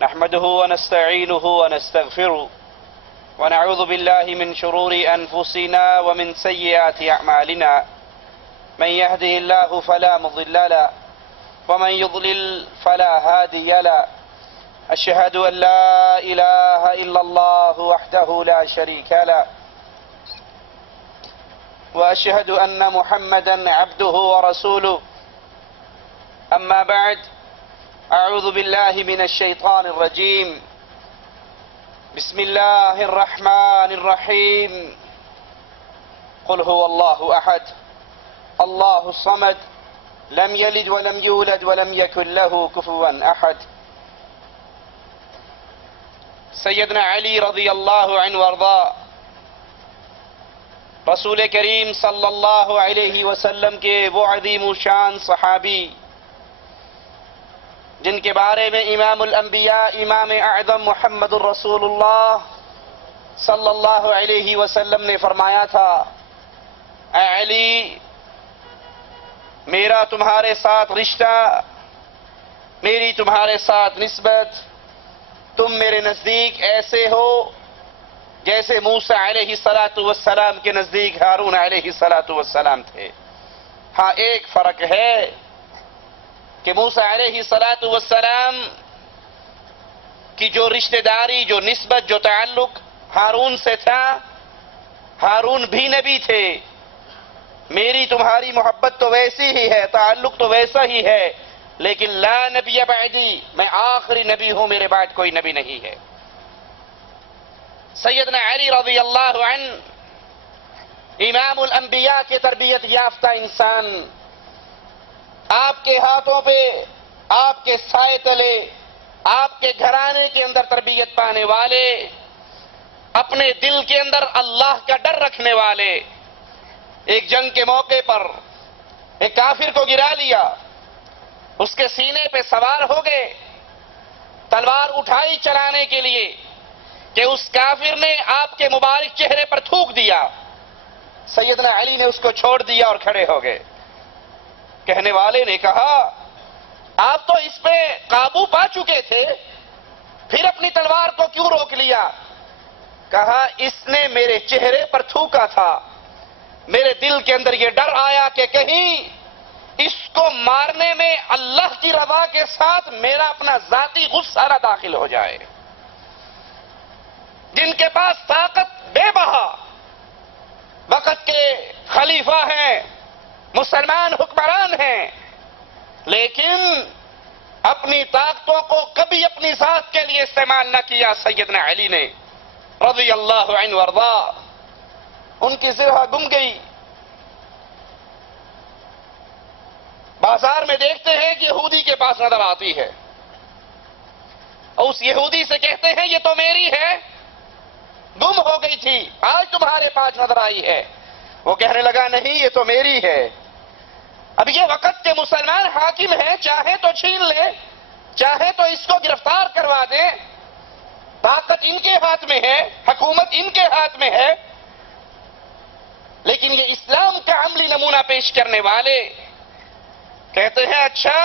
نحمده ونستعينه ونستغفره ونعوذ بالله من شرور أنفسنا ومن سيئات أعمالنا من يهده الله فلا مضل له ومن يضلل فلا هادي له أشهد أن لا إله إلا الله وحده لا شريك له وأشهد أن محمدا عبده ورسوله أما بعد أعوذ بالله من الشيطان الرجيم بسم الله الرحمن الرحيم قل هو الله أحد الله الصمد لم يلد ولم يولد ولم يكن له كفوا أحد سیدنا علی رضی اللہ عنہ وارضا رسول کریم صلی اللہ علیہ وسلم کے وہ عظیم الشان صحابی جن کے بارے میں امام الانبیاء امام اعظم محمد الرسول اللہ صلی اللہ علیہ وسلم نے فرمایا تھا، اے علی، میرا تمہارے ساتھ رشتہ، میری تمہارے ساتھ نسبت، تم میرے نزدیک ایسے ہو جیسے موسیٰ علیہ السلام کے نزدیک ہارون علیہ السلام تھے۔ ہاں ایک فرق ہے کہ موسیٰ علیہ السلام کی جو رشتہ داری، جو نسبت، جو تعلق ہارون سے تھا، ہارون بھی نبی تھے، میری تمہاری محبت تو ویسی ہی ہے، تعلق تو ویسا ہی ہے، لیکن لا نبی بعدی، میں آخری نبی ہوں، میرے بعد کوئی نبی نہیں ہے۔ سیدنا علی رضی اللہ عنہ امام الانبیاء کے تربیت یافتہ انسان، آپ کے ہاتھوں پہ، آپ کے سائے تلے، آپ کے گھرانے کے اندر تربیت پانے والے، اپنے دل کے اندر اللہ کا ڈر رکھنے والے، ایک جنگ کے موقع پر ایک کافر کو گرا لیا، اس کے سینے پہ سوار ہو گئے، تلوار اٹھائی چلانے کے لیے کہ اس کافر نے آپ کے مبارک چہرے پر تھوک دیا، سیدنا علی نے اس کو چھوڑ دیا اور کھڑے ہو گئے۔ کہنے والے نے کہا، آپ تو اس پہ قابو پا چکے تھے، پھر اپنی تلوار کو کیوں روک لیا؟ کہا، اس نے میرے چہرے پر تھوکا تھا، میرے دل کے اندر یہ ڈر آیا کہ کہیں اس کو مارنے میں اللہ کی رضا کے ساتھ میرا اپنا ذاتی غصہ نہ داخل ہو جائے۔ جن کے پاس طاقت بے بہا، وقت کے خلیفہ ہیں، مسلمان حکمران ہیں، لیکن اپنی طاقتوں کو کبھی اپنی ذات کے لیے استعمال نہ کیا سیدنا علی نے رضی اللہ عنہ وارضا۔ ان کی ذرہ گم گئی۔ بازار میں دیکھتے ہیں کہ یہودی کے پاس نظر آتی ہے، اور اس یہودی سے کہتے ہیں یہ تو میری ہے، گم ہو گئی تھی، آج تمہارے پاس نظر آئی ہے۔ وہ کہنے لگا، نہیں یہ تو میری ہے۔ اب یہ وقت کے مسلمان حاکم ہیں، چاہے تو چھین لے، چاہے تو اس کو گرفتار کروا دیں، طاقت ان کے ہاتھ میں ہے، حکومت ان کے ہاتھ میں ہے، لیکن یہ اسلام کا عملی نمونہ پیش کرنے والے کہتے ہیں، اچھا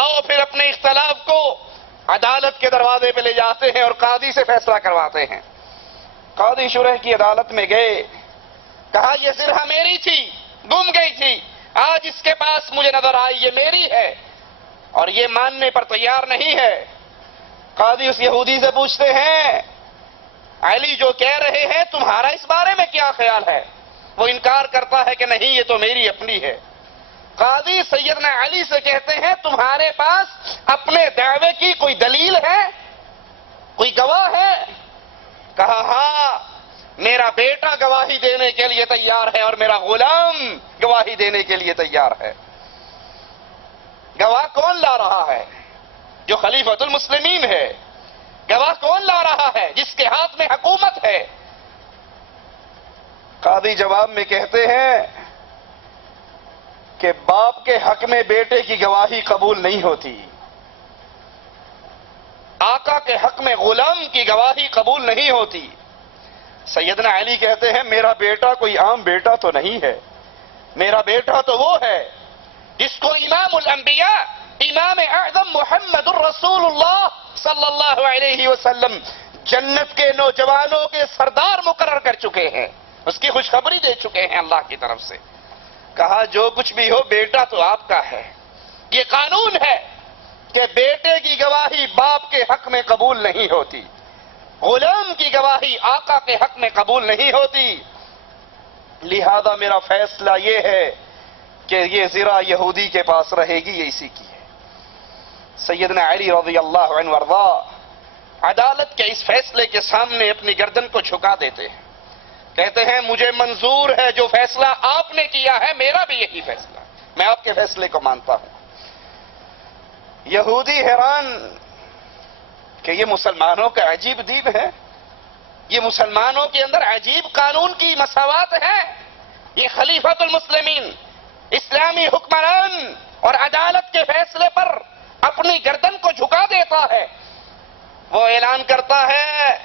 آؤ پھر اپنے اختلاف کو عدالت کے دروازے پہ لے جاتے ہیں اور قاضی سے فیصلہ کرواتے ہیں۔ قاضی شرح کی عدالت میں گئے، کہا یہ ذرہ میری تھی، گم گئی تھی، آج اس کے پاس مجھے نظر آئی، یہ میری ہے، اور یہ ماننے پر تیار نہیں ہے۔ قاضی اس یہودی سے پوچھتے ہیں، علی جو کہہ رہے ہیں تمہارا اس بارے میں کیا خیال ہے؟ وہ انکار کرتا ہے کہ نہیں یہ تو میری اپنی ہے۔ قاضی سیدنا علی سے کہتے ہیں، تمہارے پاس اپنے دعوے کی کوئی دلیل ہے، کوئی گواہ ہے؟ کہا، ہاں میرا بیٹا گواہی دینے کے لیے تیار ہے اور میرا غلام گواہی دینے کے لیے تیار ہے۔ گواہ کون لا رہا ہے؟ جو خلیفۃ المسلمین ہے۔ گواہ کون لا رہا ہے؟ جس کے ہاتھ میں حکومت ہے۔ قاضی جواب میں کہتے ہیں کہ باپ کے حق میں بیٹے کی گواہی قبول نہیں ہوتی، آقا کے حق میں غلام کی گواہی قبول نہیں ہوتی۔ سیدنا علی کہتے ہیں، میرا بیٹا کوئی عام بیٹا تو نہیں ہے، میرا بیٹا تو وہ ہے جس کو امام الانبیاء امام اعظم محمد الرسول اللہ صلی اللہ علیہ وسلم جنت کے نوجوانوں کے سردار مقرر کر چکے ہیں، اس کی خوشخبری دے چکے ہیں اللہ کی طرف سے۔ کہا جو کچھ بھی ہو بیٹا تو آپ کا ہے، یہ قانون ہے کہ بیٹے کی گواہی باپ کے حق میں قبول نہیں ہوتی، غلام کی گواہی آقا کے حق میں قبول نہیں ہوتی، لہذا میرا فیصلہ یہ ہے کہ یہ زرہ یہودی کے پاس رہے گی، یہ اسی کی ہے۔ سیدنا علی رضی اللہ عنہ وارضا عدالت کے اس فیصلے کے سامنے اپنی گردن کو جھکا دیتے ہیں، کہتے ہیں مجھے منظور ہے جو فیصلہ آپ نے کیا ہے، میرا بھی یہی فیصلہ، میں آپ کے فیصلے کو مانتا ہوں۔ یہودی حیران کہ یہ مسلمانوں کا عجیب دین ہے، یہ مسلمانوں کے اندر عجیب قانون کی مساوات ہے، یہ خلیفۃ المسلمین اسلامی حکمران اور عدالت کے فیصلے پر اپنی گردن کو جھکا دیتا ہے۔ وہ اعلان کرتا ہے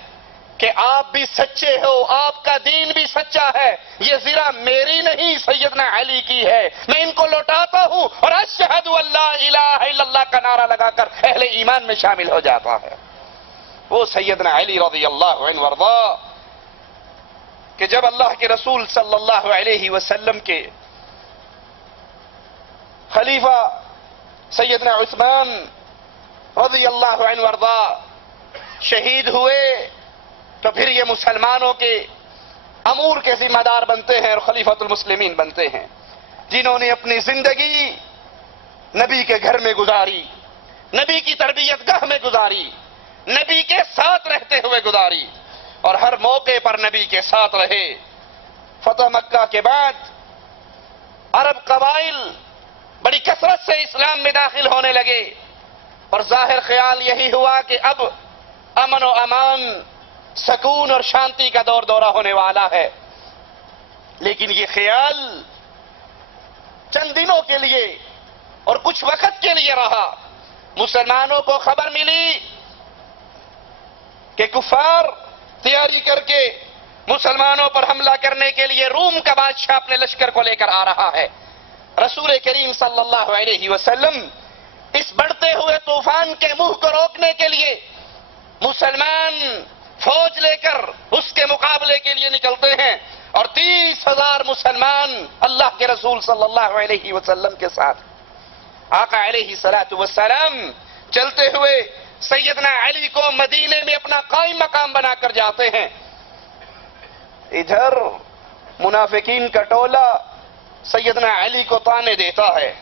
کہ آپ بھی سچے ہو، آپ کا دین بھی سچا ہے، یہ زرہ میری نہیں سیدنا علی کی ہے، میں ان کو لوٹاتا ہوں اور اشہد ان لا الہ الا اللہ کا نعرہ لگا کر اہل ایمان میں شامل ہو جاتا ہے۔ وہ سیدنا علی رضی اللہ عنہ وارضا کہ جب اللہ کے رسول صلی اللہ علیہ وسلم کے خلیفہ سیدنا عثمان رضی اللہ عنہ وارضا شہید ہوئے تو پھر یہ مسلمانوں کے امور کے ذمہ دار بنتے ہیں اور خلیفۃ المسلمین بنتے ہیں، جنہوں نے اپنی زندگی نبی کے گھر میں گزاری، نبی کی تربیت گاہ میں گزاری، نبی کے ساتھ رہتے ہوئے گزاری اور ہر موقع پر نبی کے ساتھ رہے۔ فتح مکہ کے بعد عرب قبائل بڑی کثرت سے اسلام میں داخل ہونے لگے اور ظاہر خیال یہی ہوا کہ اب امن و امان، سکون اور شانتی کا دور دورہ ہونے والا ہے، لیکن یہ خیال چند دنوں کے لیے اور کچھ وقت کے لیے رہا۔ مسلمانوں کو خبر ملی کہ کفار تیاری کر کے مسلمانوں پر حملہ کرنے کے لیے روم کا بادشاہ اپنے لشکر کو لے کر آ رہا ہے۔ رسول کریم صلی اللہ علیہ وسلم اس بڑھتے ہوئے طوفان کے منہ کو روکنے کے لیے مسلمان فوج لے کر اس کے مقابلے کے لیے نکلتے ہیں اور 30,000 مسلمان اللہ کے رسول صلی اللہ علیہ وسلم کے ساتھ آقا علیہ السلام چلتے ہوئے سیدنا علی کو مدینے میں اپنا قائم مقام بنا کر جاتے ہیں۔ ادھر منافقین کا ٹولہ سیدنا علی کو طعنے دیتا ہے،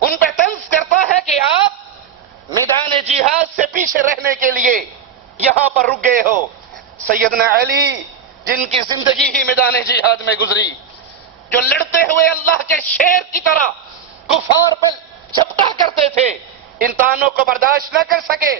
ان پہ طنز کرتا ہے کہ آپ میدان جہاد سے پیچھے رہنے کے لیے یہاں پر رک گئے ہو۔ سیدنا علی جن کی زندگی ہی میدان جہاد میں گزری، جو لڑتے ہوئے اللہ کے شیر کی طرح کفار پر جھپٹا کرتے تھے، ان طعنوں کو برداشت نہ کر سکے،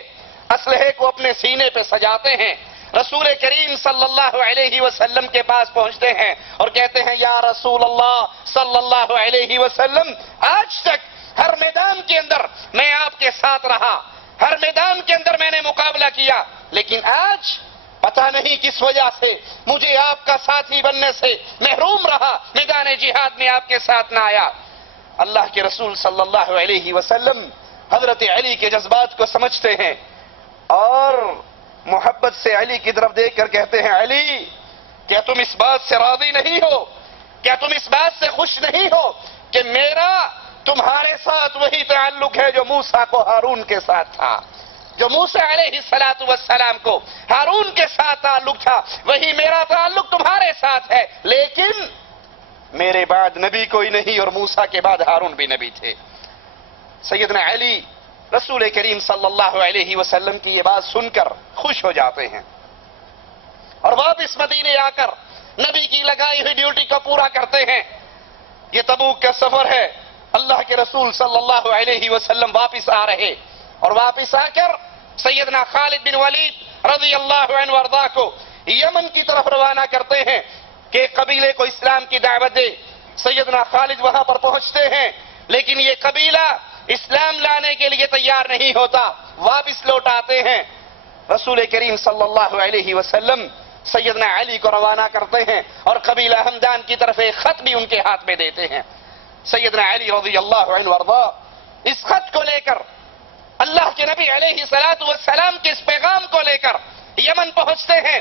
اسلحے کو اپنے سینے پہ سجاتے ہیں، رسول کریم صلی اللہ علیہ وسلم کے پاس پہنچتے ہیں اور کہتے ہیں یا رسول اللہ صلی اللہ علیہ وسلم، آج تک ہر میدان کے اندر میں آپ کے ساتھ رہا، ہر میدان کے اندر میں نے مقابلہ کیا، لیکن آج پتہ نہیں کس وجہ سے مجھے آپ کا ساتھی بننے سے محروم رہا، میدان جہاد میں آپ کے ساتھ نہ آیا۔ اللہ کے رسول صلی اللہ علیہ وسلم حضرت علی کے جذبات کو سمجھتے ہیں اور محبت سے علی کی طرف دیکھ کر کہتے ہیں علی، کیا تم اس بات سے راضی نہیں ہو، کیا تم اس بات سے خوش نہیں ہو کہ میرا تمہارے ساتھ وہی تعلق ہے جو موسیٰ کو ہارون کے ساتھ تھا، جو موسیٰ علیہ السلام کو ہارون کے ساتھ تعلق تھا، وہی میرا تعلق تمہارے ساتھ ہے، لیکن میرے بعد نبی کوئی نہیں اور موسیٰ کے بعد ہارون بھی نبی تھے۔ سیدنا علی رسول کریم صلی اللہ علیہ وسلم کی یہ بات سن کر خوش ہو جاتے ہیں اور واپس مدینے آ کر نبی کی لگائی ہوئی ڈیوٹی کو پورا کرتے ہیں۔ یہ تبوک کا سفر ہے، اللہ کے رسول صلی اللہ علیہ وسلم واپس آ رہے اور واپس آ کر سیدنا خالد بن ولید رضی اللہ عنہ وارضا کو یمن کی طرف روانہ کرتے ہیں کہ قبیلے کو اسلام کی دعوت دے۔ سیدنا خالد وہاں پر پہنچتے ہیں لیکن یہ قبیلہ اسلام لانے کے لیے تیار نہیں ہوتا، واپس لوٹ آتے ہیں۔ رسول کریم صلی اللہ علیہ وسلم سیدنا علی کو روانہ کرتے ہیں اور قبیلہ ہمدان کی طرف ایک خط بھی ان کے ہاتھ میں دیتے ہیں۔ سیدنا علی رضی اللہ عنہ وارضا اس خط کو لے کر اللہ کے نبی علیہ الصلوۃ والسلام کے اس پیغام کو لے کر یمن پہنچتے ہیں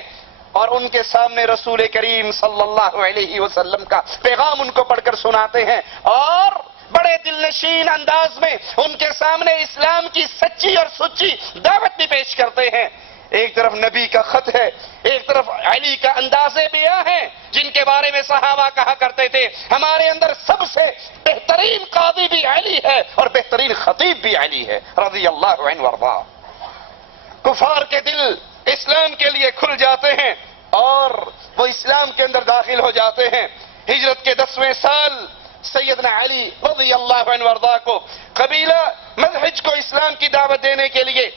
اور ان کے سامنے رسول کریم صلی اللہ علیہ وسلم کا پیغام ان کو پڑھ کر سناتے ہیں اور بڑے دل نشین انداز میں ان کے سامنے اسلام کی سچی اور سچی دعوت بھی پیش کرتے ہیں. ایک طرف نبی کا خط ہے، ایک طرف علی کا انداز بیاں ہے جن کے بارے میں صحابہ کہا کرتے تھے ہمارے اندر سب سے بہترین قاضی بھی علی ہے اور بہترین خطیب بھی علی ہے رضی اللہ عنہ وارضا. کفار کے دل اسلام کے لیے کھل جاتے ہیں اور وہ اسلام کے اندر داخل ہو جاتے ہیں. ہجرت کے 10ویں سال سیدنا علی رضی اللہ عنہ وارضا کو قبیلہ مذہج کو اسلام کی دعوت دینے کے لیے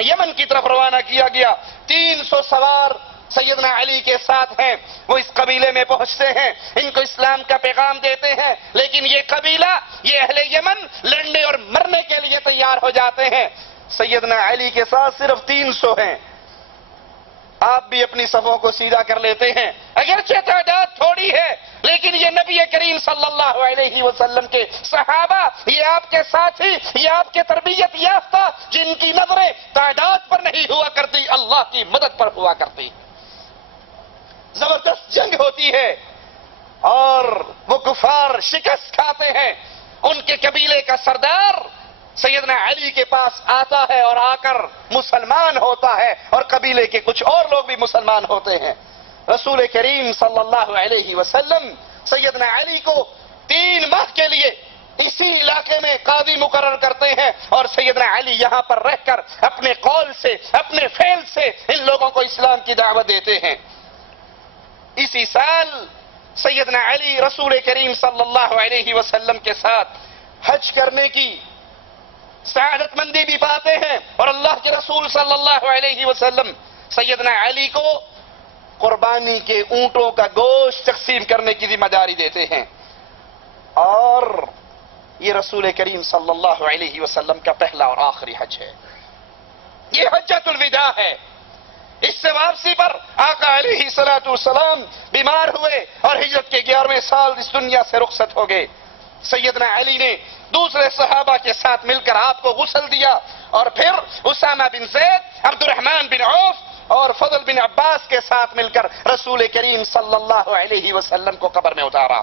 یمن کی طرف روانہ کیا گیا. 300 سوار سیدنا علی کے ساتھ ہیں. وہ اس قبیلے میں پہنچتے ہیں، ان کو اسلام کا پیغام دیتے ہیں، لیکن یہ قبیلہ، یہ اہل یمن لڑنے اور مرنے کے لیے تیار ہو جاتے ہیں. سیدنا علی کے ساتھ صرف 300 ہیں. آپ بھی اپنی صفوں کو سیدھا کر لیتے ہیں، اگرچہ تعداد تھوڑی ہے لیکن یہ نبی کریم صلی اللہ علیہ وسلم کے صحابہ، یہ آپ کے ساتھی، یہ آپ کے تربیت یافتہ جن کی نظریں تعداد پر نہیں ہوا کرتی، اللہ کی مدد پر ہوا کرتی. زبردست جنگ ہوتی ہے اور وہ کفار شکست کھاتے ہیں. ان کے قبیلے کا سردار سیدنا علی کے پاس آتا ہے اور آ کر مسلمان ہوتا ہے اور قبیلے کے کچھ اور لوگ بھی مسلمان ہوتے ہیں. رسول کریم صلی اللہ علیہ وسلم سیدنا علی کو 3 ماہ کے لیے اسی علاقے میں قاضی مقرر کرتے ہیں اور سیدنا علی یہاں پر رہ کر اپنے قول سے، اپنے فعل سے ان لوگوں کو اسلام کی دعوت دیتے ہیں. اسی سال سیدنا علی رسول کریم صلی اللہ علیہ وسلم کے ساتھ حج کرنے کی سعادت مندی بھی پاتے ہیں اور اللہ کے رسول صلی اللہ علیہ وسلم سیدنا علی کو قربانی کے اونٹوں کا گوشت تقسیم کرنے کی ذمہ داری دیتے ہیں. اور یہ رسول کریم صلی اللہ علیہ وسلم کا پہلا اور آخری حج ہے. یہ حجۃ الوداع ہے. اس سے واپسی پر آقا علیہ الصلوۃ والسلام بیمار ہوئے اور ہجرت کے 11ویں سال اس دنیا سے رخصت ہو گئے. سیدنا علی نے دوسرے صحابہ کے ساتھ مل کر آپ کو غسل دیا اور پھر اسامہ بن زید، عبد الرحمن بن عوف اور فضل بن عباس کے ساتھ مل کر رسول کریم صلی اللہ علیہ وسلم کو قبر میں اتارا.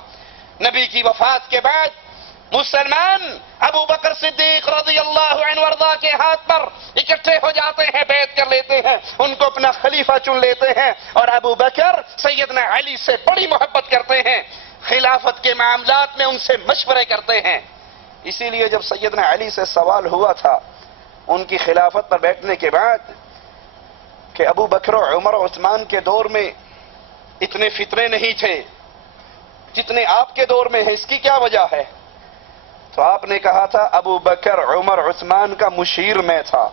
نبی کی وفات کے بعد مسلمان ابو بکر صدیق رضی اللہ عنہ وارضا کے ہاتھ پر اکٹھے ہو جاتے ہیں، بیعت کر لیتے ہیں، ان کو اپنا خلیفہ چن لیتے ہیں اور ابو بکر سیدنا علی سے بڑی محبت کرتے ہیں، خلافت کے معاملات میں ان سے مشورے کرتے ہیں. اسی لیے جب سیدنا علی سے سوال ہوا تھا ان کی خلافت پر بیٹھنے کے بعد کہ ابو بکر و عمر و عثمان کے دور میں اتنے فتنے نہیں تھے جتنے آپ کے دور میں ہیں، اس کی کیا وجہ ہے؟ تو آپ نے کہا تھا ابو بکر عمر عثمان کا مشیر میں تھا،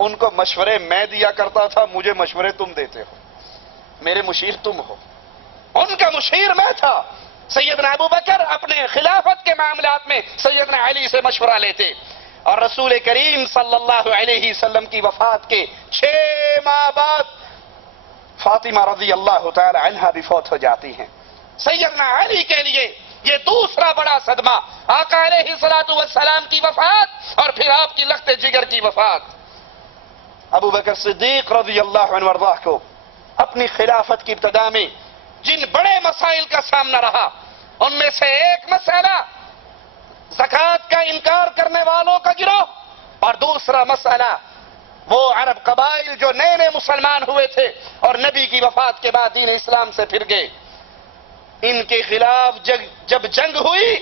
ان کو مشورے میں دیا کرتا تھا، مجھے مشورے تم دیتے ہو، میرے مشیر تم ہو. ان کا مشیر میں تھا. سیدنا ابو بکر اپنے خلافت کے معاملات میں سیدنا علی سے مشورہ لیتے اور رسول کریم صلی اللہ علیہ وسلم کی وفات کے 6 ماہ بعد فاطمہ رضی اللہ تعالی عنہا بھی فوت ہو جاتی ہیں. سیدنا علی کے لیے یہ دوسرا بڑا صدمہ، آقا علیہ الصلوۃ والسلام کی وفات اور پھر آپ کی لخت جگر کی وفات. ابو بکر صدیق رضی اللہ عنہ وارضاہ کو اپنی خلافت کی ابتدا میں جن بڑے مسائل کا سامنا رہا ان میں سے ایک مسئلہ زکوٰۃ کا انکار کرنے والوں کا گروہ اور دوسرا مسئلہ وہ عرب قبائل جو نئے نئے مسلمان ہوئے تھے اور نبی کی وفات کے بعد دین اسلام سے پھر گئے. ان کے خلاف جب جنگ ہوئی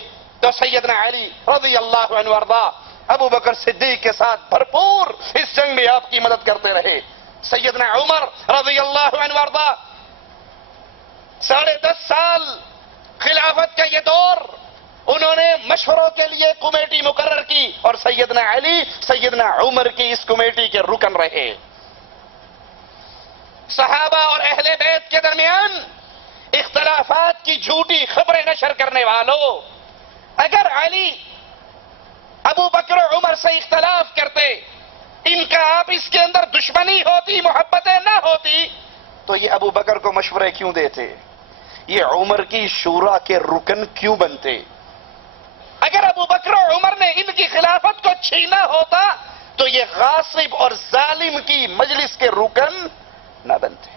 تو سیدنا علی رضی اللہ عنہ وارضا ابو بکر صدیق کے ساتھ بھرپور اس جنگ میں آپ کی مدد کرتے رہے. سیدنا عمر رضی اللہ عنہ وارضا 10.5 سال خلافت کا یہ دور انہوں نے مشوروں کے لیے کمیٹی مقرر کی اور سیدنا علی سیدنا عمر کی اس کمیٹی کے رکن رہے. صحابہ اور اہل بیت کے درمیان اختلافات کی جھوٹی خبریں نشر کرنے والوں، اگر علی ابو بکر و عمر سے اختلاف کرتے، ان کا آپس کے اندر دشمنی ہوتی، محبتیں نہ ہوتی، تو یہ ابو بکر کو مشورے کیوں دیتے؟ یہ عمر کی شورا کے رکن کیوں بنتے؟ اگر ابو بکر و عمر نے ان کی خلافت کو چھینا ہوتا تو یہ غاصب اور ظالم کی مجلس کے رکن نہ بنتے.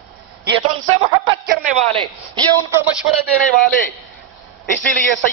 یہ تو ان سے محبت کرنے والے، یہ ان کو مشورے دینے والے. اسی لیے سید